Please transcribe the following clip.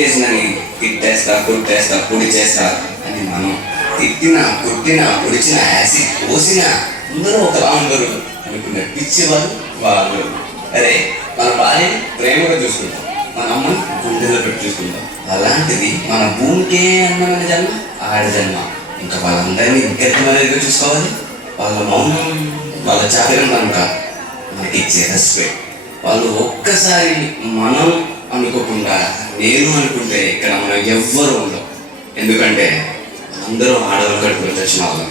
చేసిందని తిట్టేస్తా, కొట్టేస్తా, పొడి చేస్తా అని మనం తిట్టినా, కొట్టినా, పొడిచిన, యాసిడ్ పోసినా అందరూ ఒకలా ఉండరు అనుకున్న పిచ్చివాళ్ళు వాళ్ళు. అరే మన భార్యని ప్రేమగా చూసుకుంటాం, మన అమ్మని గుండెలో పెట్టి చూసుకుంటాం. అలాంటిది మన భూమికే అన్నమైన జన్మ ఆడ జన్మ. ఇంకా వాళ్ళందరినీ ఇంకెంతమందిగా చూసుకోవాలి. వాళ్ళ మౌనం, వాళ్ళ చాకరం కనుక మనకి ఇచ్చే రెస్పెక్ట్. వాళ్ళు ఒక్కసారి మనం అనుకోకుండా నేను అనుకుంటే ఇక్కడ మనం ఎవ్వరూ ఉండవు. ఎందుకంటే అందరూ ఆడవాళ్ళు కట్టుకుని వచ్చిన వాళ్ళం.